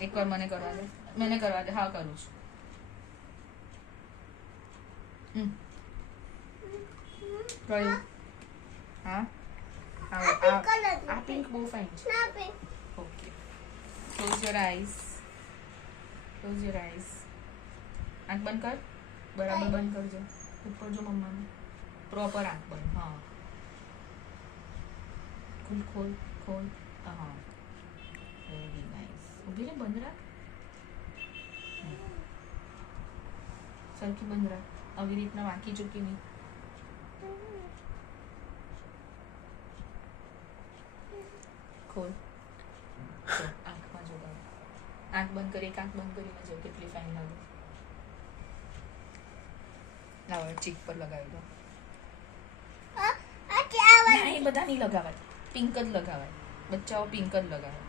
એકવાર મને કરવા દે. મને કરવા દે. હા કરું છું. કયું? હા આ પિંક બહુ ફાઇન છે. Okay. Close your eyes. Close your eyes. આંખ બંધ કર. બરાબર બંધ કરજો. ઉપર જો મમ્માને. પ્રોપર આંખ બંધ. હા. ખોલ ખોલ ખોલ. હા. Very nice. ઊભી ને બંધ રાખ. સરખી બંધ રાખ. આવી રીતના વાંકી ચૂકી નહીં. ખોલ. આંખમાં જો. આંખ બંધ કરી. એક આંખ બંધ કરીને જો કેટલી ફાઇન લાગે. લાવો ચીક પર લગાવી દો. ના એ બધા નહીં લગાવાય. પિંક જ લગાવાય. બચ્ચાઓ પિંક જ લગાવે.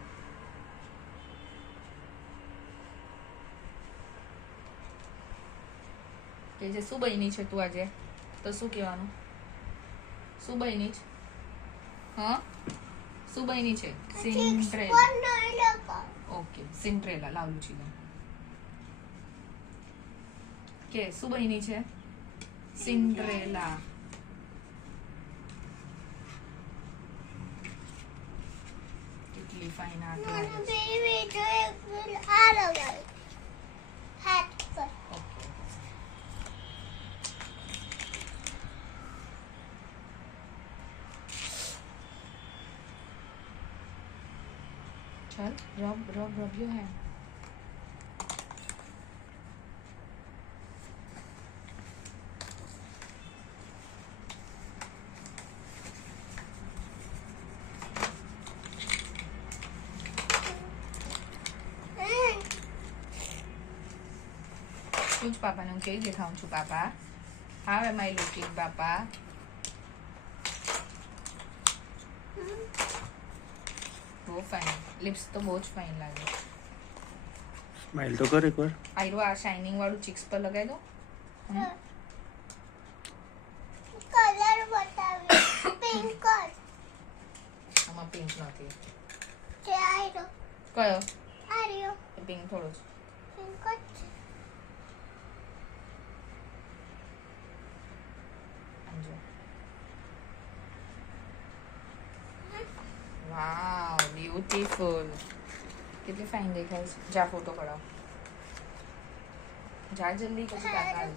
કે જે શું બની છે તું આજે? તો શું કહેવાનું? શું બની છે? હા શું બની છે? સિન્ડ્રેલા. ઓકે સિન્ડ્રેલા લાવું છું. કે શું બની છે? સિન્ડ્રેલા. કેટલી ફાઇન આર્ટ લાગે છે. चल रब योर हैंड. શું પાપાને હું કેવી દેખાઉં છું પાપા? હાઉ એમ આઈ લુકિંગ પાપા? બહુ ફાઇન. લિપ્સ તો બહુ જ ફાઇન લાગે. સ્માઈલ તો કર એકવાર. આયરો આ શાઇનિંગ વાળું ચીક્સ પર લગાવી દો. કલર બતાવી. Pink colour. આમાં પિંક નથી. તે આયરો. કયો? આર્યો. પિંક થોડો છે. પિંક જ. વાવ બ્યુટીફુલ. કેટલી ફાઇન દેખાય છે. જા ફોટો પડાવ. જા જલ્દી પછી કાકા.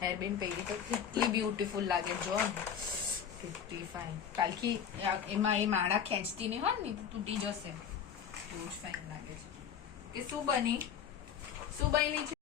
હેરબેન્ડ પહેરી તો કેટલી બ્યુટીફુલ લાગે જો. કેટલી ફાઇન. કાલથી એમાં એ માળા ખેંચતી નહીં હોય ને તો તૂટી જશે. બહુ જ ફાઇન લાગે છે. કે શું બની? શું બની છે?